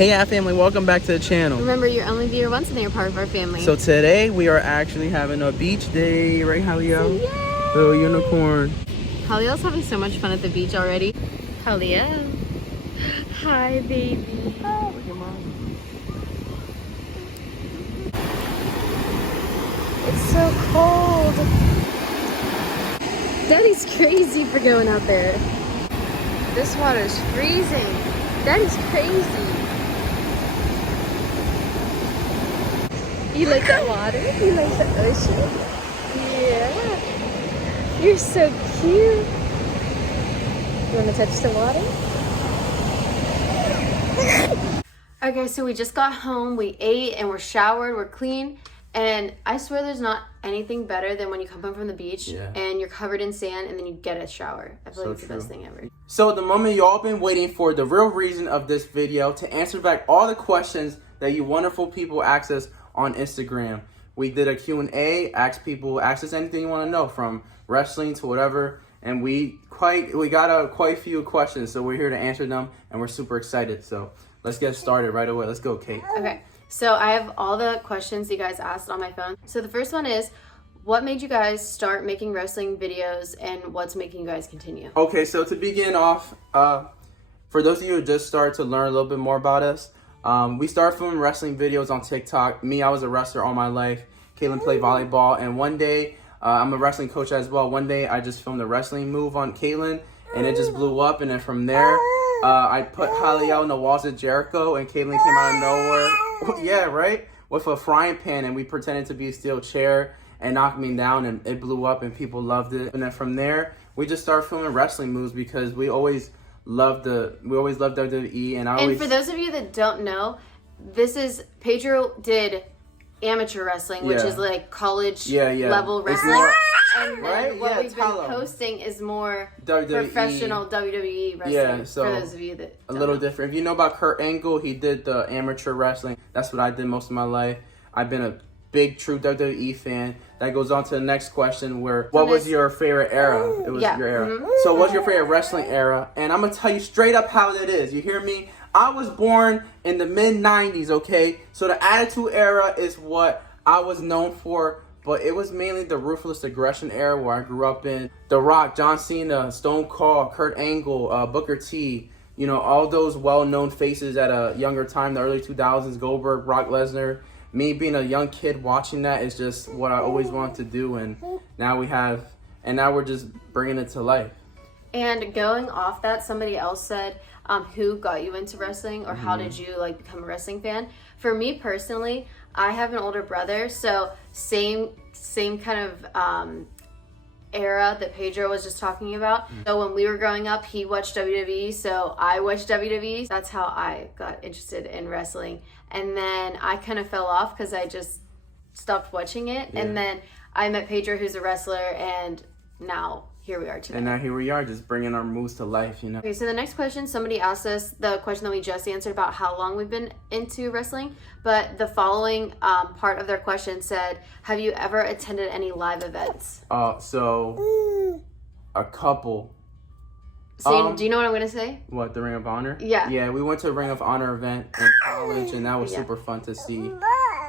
Hey family, welcome back to the channel. Remember, you're only viewer once and you're part of our family. So today we are actually having a beach day, right Halio? Yay! Little unicorn. Halio's having so much fun at the beach already. Halio. Hi baby. Oh, look at mom. It's so cold. Daddy's crazy for going out there. This water's freezing. Daddy's crazy. You like the water? You like the ocean? Yeah. You're so cute. You want to touch the water? Okay, so we just got home, we ate, and we're showered, we're clean. And I swear there's not anything better than when you come home from the beach and you're covered in sand and then you get a shower. I feel like it's the best thing ever. So the moment y'all been waiting for, the real reason of this video, to answer back all the questions that you wonderful people asked us on Instagram. We did a Q&A, asked us anything you want to know, from wrestling to whatever, and we got quite a few questions, so we're here to answer them, and we're super excited. So let's get started right away. Let's go, Kate. Okay, so I have all the questions you guys asked on my phone. So the first one is, what made you guys start making wrestling videos, and what's making you guys continue? Okay, so to begin off, for those of you who just started to learn a little bit more about us, we started filming wrestling videos on TikTok. Me, I was a wrestler all my life. Caitlin played volleyball, and one day, I'm a wrestling coach as well. One day, I just filmed a wrestling move on Caitlin, and it just blew up. And then from there, I put Holly out in the walls of Jericho, and Caitlin came out of nowhere. Yeah, right? With a frying pan, and we pretended to be a steel chair and knocked me down, and it blew up, and people loved it. And then from there, we just started filming wrestling moves because we always loved WWE, and for those of you that don't know, Pedro did amateur wrestling, which is like college level wrestling. And then what we've been posting is more professional WWE wrestling. Yeah, so for those of you that a little different. If you know about Kurt Angle, he did the amateur wrestling. That's what I did most of my life. I've been a big true WWE fan. That goes on to the next question, what was your favorite era? It was your era. So what's your favorite wrestling era? And I'm gonna tell you straight up how that is. You hear me? I was born in the mid-90s, okay? So the Attitude Era is what I was known for, but it was mainly the Ruthless Aggression era where I grew up in. The Rock, John Cena, Stone Cold, Kurt Angle, Booker T, you know, all those well-known faces at a younger time, the early 2000s, Goldberg, Brock Lesnar. Me being a young kid watching that is just what I always wanted to do, and now we're just bringing it to life. And going off that, somebody else said, who got you into wrestling, or how did you become a wrestling fan? For me personally, I have an older brother, so same kind of era that Pedro was just talking about. So when we were growing up, he watched WWE, so I watched WWE. That's how I got interested in wrestling. And then I kind of fell off because I just stopped watching it. And then I met Pedro, who's a wrestler, and now here we are today. And now here we are, just bringing our moves to life, you know. Okay, so the next question, somebody asked us the question that we just answered about how long we've been into wrestling, but the following part of their question said, have you ever attended any live events? So a couple. So do you know what I'm going to say? What, the Ring of Honor? Yeah. Yeah, we went to a Ring of Honor event in college, and that was super fun to see.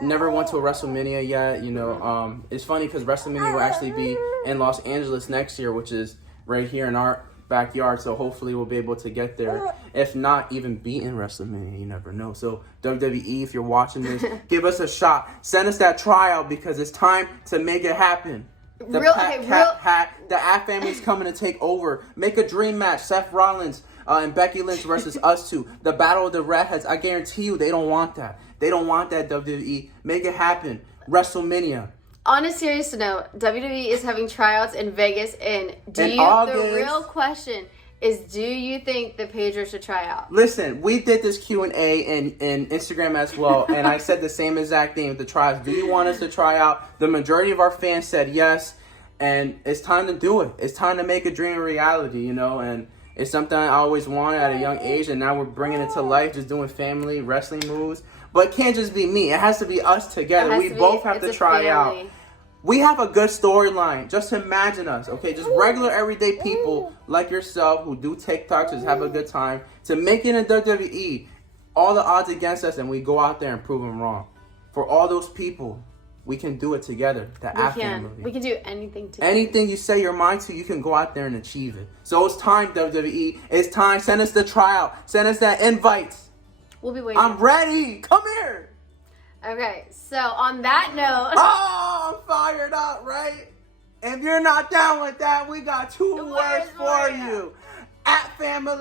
Never went to a WrestleMania yet, you know. It's funny because WrestleMania will actually be in Los Angeles next year, which is right here in our backyard, so hopefully we'll be able to get there. If not, even be in WrestleMania, you never know. So WWE, if you're watching this, give us a shot. Send us that tryout because it's time to make it happen. The App family's coming to take over. Make a dream match. Seth Rollins and Becky Lynch versus us two. The Battle of the Redheads. I guarantee you they don't want that. They don't want that, WWE. Make it happen. WrestleMania. On a serious note, WWE is having tryouts in Vegas the real question is, do you think that Pedro should try out? Listen, we did this Q&A in Instagram as well, and I said the same exact thing with the tryouts. Do you want us to try out? The majority of our fans said yes, and it's time to do it. It's time to make a dream a reality, you know, and it's something I always wanted at a young age, and now we're bringing it to life, just doing family wrestling moves. But it can't just be me. It has to be us together. We both have to try out. We have a good storyline. Just imagine us, okay? Just regular, everyday people like yourself who do TikToks, just have a good time, to make it in WWE. all the odds against us and we go out there and prove them wrong. For all those people, we can do it together. We can do anything together. Anything you set your mind to, you can go out there and achieve it. So it's time, WWE. It's time. Send us the tryout. Send us that invite. We'll be waiting. I'm ready. Come here. Okay, so on that note. Oh, I'm fired up, right? If you're not down with that, we got two words for you. At family.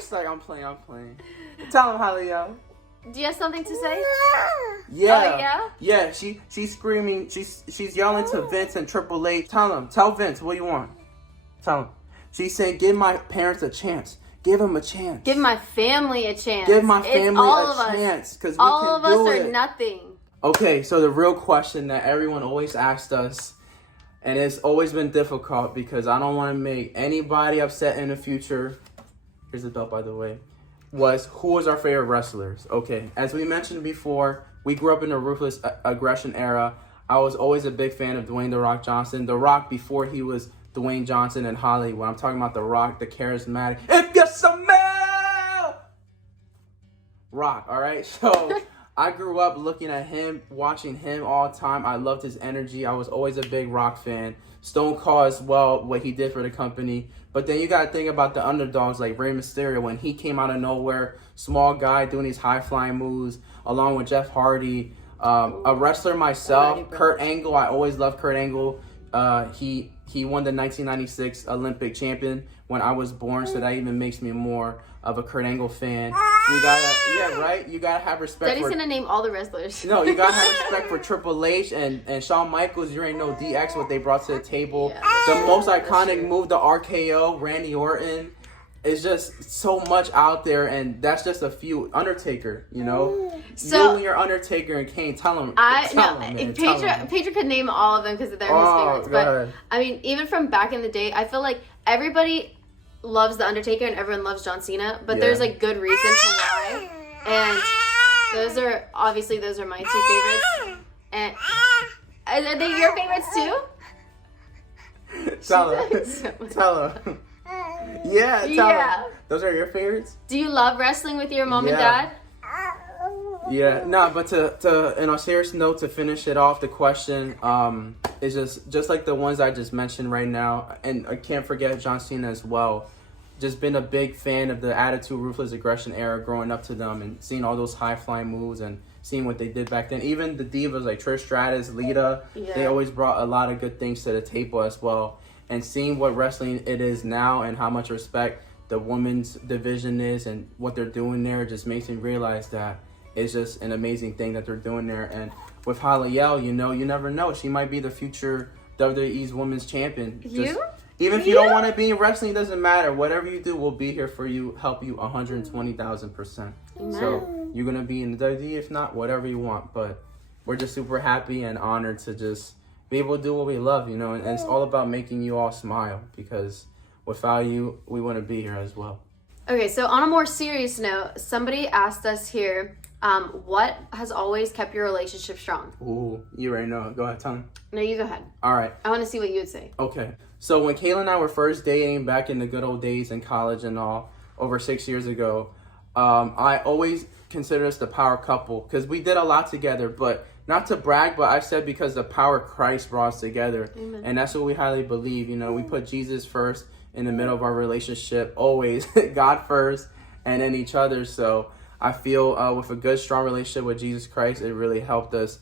Sorry, I'm playing. Tell them, Halio. Do you have something to say? Yeah. Oh, yeah? Yeah, she's screaming. She's yelling to Vince and Triple H. Tell Vince what you want. Tell him. She's saying, give my parents a chance. Give them a chance. Give my family a chance. Give my family a chance. Because we all can do of us it. are nothing. Okay, so the real question that everyone always asked us, and it's always been difficult because I don't want to make anybody upset in the future. Here's the belt, by the way. Was who was our favorite wrestlers? Okay, as we mentioned before, we grew up in the ruthless aggression era. I was always a big fan of Dwayne "The Rock" Johnson. The Rock before he was Dwayne Johnson in Hollywood. I'm talking about The Rock, the charismatic. If you smell Rock, all right? So I grew up looking at him, watching him all the time. I loved his energy. I was always a big Rock fan. Stone Cold as well, what he did for the company. But then you got to think about the underdogs like Rey Mysterio when he came out of nowhere, small guy doing these high-flying moves, along with Jeff Hardy. A wrestler myself, Kurt Angle. I always loved Kurt Angle. He won the 1996 Olympic champion when I was born, so that even makes me more of a Kurt Angle fan. You gotta have respect. Daddy's gonna name all the wrestlers. No, you gotta have respect for Triple H and Shawn Michaels. You already know DX, what they brought to the table. Yeah. The most iconic move, the RKO, Randy Orton. It's just so much out there, and that's just a few. Undertaker, you know, So, you and your Undertaker and Kane. Tell them. Pedro could name all of them because they're his favorites. But I mean, even from back in the day, I feel like everybody loves the Undertaker and everyone loves John Cena, but there's like good reason to why. And those are my two favorites. And are they your favorites too? Tell them. Yeah, tell them. Those are your favorites? Do you love wrestling with your mom and dad? Yeah, no, but to in a serious note, to finish it off, the question is just like the ones I just mentioned right now, and I can't forget John Cena as well. Just been a big fan of the Attitude, Ruthless Aggression era, growing up to them and seeing all those high-flying moves and seeing what they did back then. Even the divas like Trish Stratus, Lita, they always brought a lot of good things to the table as well. And seeing what wrestling it is now and how much respect the women's division is and what they're doing there just makes me realize that it's just an amazing thing that they're doing there. And with Haliyel, you never know. She might be the future WWE's women's champion. Even if you don't want to be in wrestling, it doesn't matter. Whatever you do, we'll be here for you, help you 120,000%. So you're going to be in the WWE, if not, whatever you want. But we're just super happy and honored to just be able to do what we love, and it's all about making you all smile, because without you, we wouldn't be here as well. Okay, so on a more serious note, somebody asked us here, what has always kept your relationship strong? Ooh, you already know. Go ahead, tell me. No, you go ahead. All right. I want to see what you would say. Okay. So when Kayla and I were first dating back in the good old days in college and all, over 6 years ago, I always considered us the power couple because we did a lot together, but not to brag, but I said because the power of Christ brought us together. Amen. And that's what we highly believe. We put Jesus first in the middle of our relationship, always God first and then each other. So I feel with a good, strong relationship with Jesus Christ, it really helped us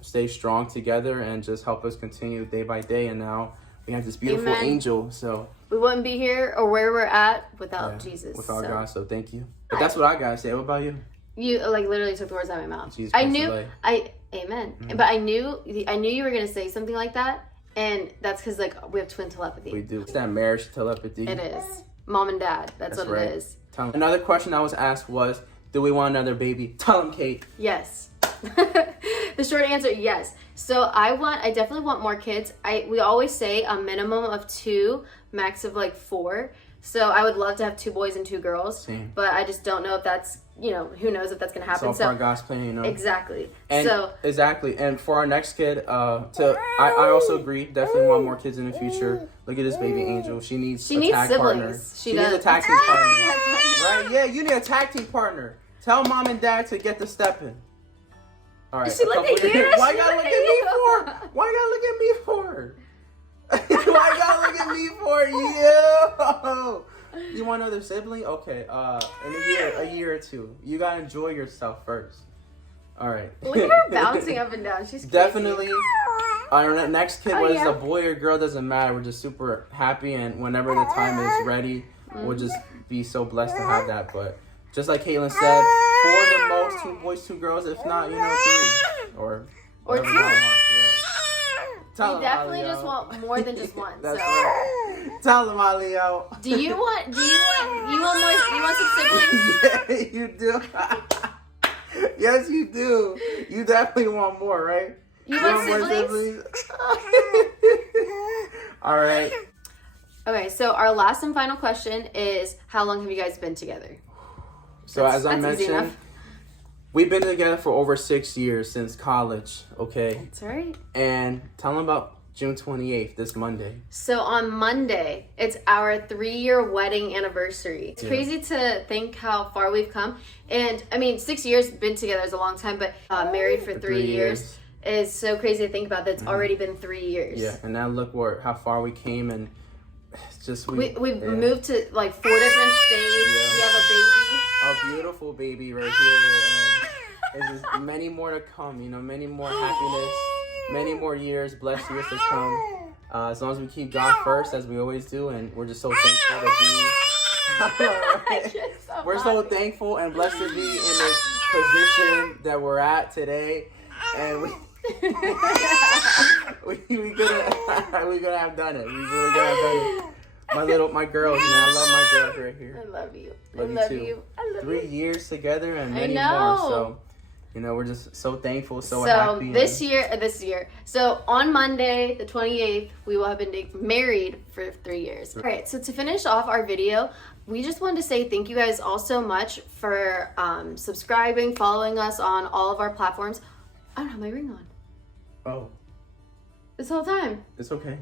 stay strong together and just help us continue day by day. And now we have this beautiful angel. So we wouldn't be here or where we're at without Jesus. Without God. So thank you. But that's what I gotta say. What about you? You literally took the words out of my mouth. Jesus I knew. Christ. Amen. Mm-hmm. But I knew you were gonna say something like that, and that's because we have twin telepathy. We do. It's that marriage telepathy. It is. Mom and dad. That's what right. It is. Another question I was asked was, do we want another baby? Tell them, Kate. Yes. The short answer, yes. So I definitely want more kids. We always say a minimum of 2, max of 4. So I would love to have 2 boys and 2 girls. Same. But I just don't know if that's, who knows if that's going to happen. It's all part of God's plan, Exactly. And exactly. And for our next kid, I also agree. Definitely want more kids in the future. Look at this baby angel. She needs a tag siblings. partner. She needs a tag team partner. Right? Yeah, you need a tag team partner. Tell mom and dad to get the step in. All right. She looked at you. Why you gotta look at me for? Why you gotta look at me for? Why you gotta look at me for? Yo! You want another sibling? Okay. In a year or 2. You gotta enjoy yourself first. All right. Look at her bouncing up and down. She's crazy. Definitely. Our next kid, whether it's a boy or girl, doesn't matter. We're just super happy, and whenever the time is ready, we'll just be so blessed to have that. But just like Caitlin said, for the most, 2 boys, 2 girls. If not, 3 or 2. Tell you definitely just want more than just one. That's right. Tell them, Alio. Do you want more? Do you want some siblings? Yeah, you do. Yes, you do. You definitely want more, right? You want siblings? All right. Okay, so our last and final question is, how long have you guys been together? So as I mentioned, we've been together for over 6 years, since college, okay? That's right. And tell them about June 28th, this Monday. So on Monday, it's our 3-year wedding anniversary. It's crazy to think how far we've come. And I mean, 6 years been together is a long time, but married for 3 years is so crazy to think about that it's already been 3 years. Yeah, and now look how far we came, and it's just we've moved to like 4 different states. Yeah. We have a baby. A beautiful baby right here, and there's just many more to come. Many more happiness, many more years, blessed years to come. As long as we keep God first, as we always do, and we're just so thankful to be. We're so thankful and blessed to be in this position that we're at today, and we could have done it. We really could have done it. My girls, man. I love my girls right here. I love you. Love you too. I love 3 years together and many more. So, we're just so thankful, so happy. This year. So on Monday, the 28th, we will have been married for 3 years. All right. So to finish off our video, we just wanted to say thank you guys all so much for subscribing, following us on all of our platforms. I don't have my ring on. Oh. This whole time. It's okay.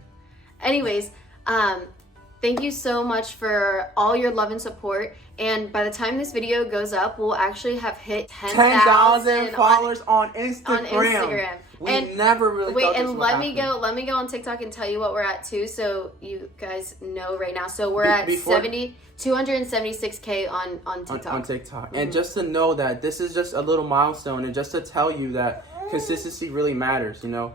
Anyways, thank you so much for all your love and support. And by the time this video goes up, we'll actually have hit 10,000 followers on Instagram. We never really thought this would happen. Let me go on TikTok and tell you what we're at too, so you guys know right now. So we're at 276K on TikTok. On TikTok. Mm-hmm. And just to know that this is just a little milestone, and just to tell you that consistency really matters, In the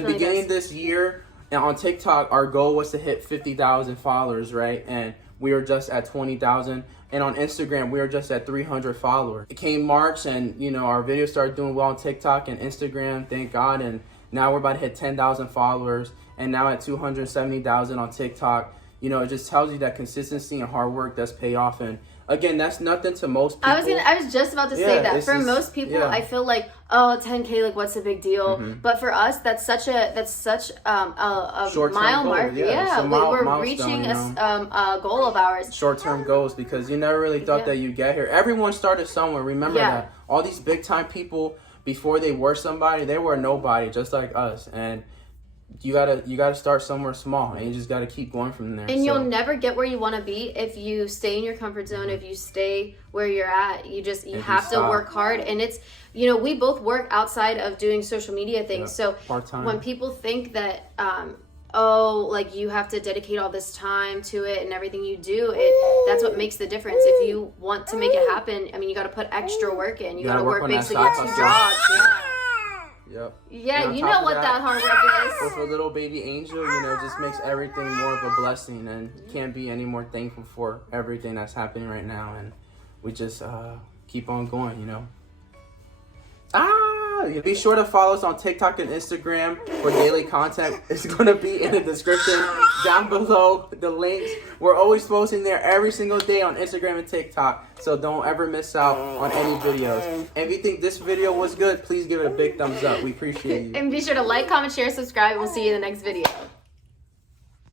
beginning of this year, and on TikTok, our goal was to hit 50,000 followers, right? And we were just at 20,000. And on Instagram, we were just at 300 followers. It came March, and, our videos started doing well on TikTok and Instagram, thank God. And now we're about to hit 10,000 followers, and now at 270,000 on TikTok. It just tells you that consistency and hard work does pay off. And again, that's nothing to most people. I was just about to say that. For most people, I feel like, 10K, like, what's the big deal? Mm-hmm. But for us, that's such a mile mark. Yeah, we're reaching a goal of ours. Short-term goals, because you never really thought that you'd get here. Everyone started somewhere. Remember that. All these big-time people, before they were somebody, they were nobody, just like us. And you gotta start somewhere small, and you just gotta keep going from there. And you'll never get where you want to be if you stay in your comfort zone. Mm-hmm. If you stay where you're at, you have to work hard. And it's we both work outside of doing social media things. So part-time. When people think that like you have to dedicate all this time to it and everything you do, that's what makes the difference. If you want to make it happen, you got to put extra work in. You got to work basically 2 jobs. Yep. Yeah, you know what that hard work is. With a little baby angel, it just makes everything more of a blessing, and can't be any more thankful for everything that's happening right now. And we just keep on going, Be sure to follow us on TikTok and Instagram for daily content. It's going to be in the description down below, the links. We're always posting there every single day on Instagram and TikTok, so don't ever miss out on any videos. And if you think this video was good, please give it a big thumbs up. We appreciate you. And be sure to like, comment, share, subscribe. We'll see you in the next video.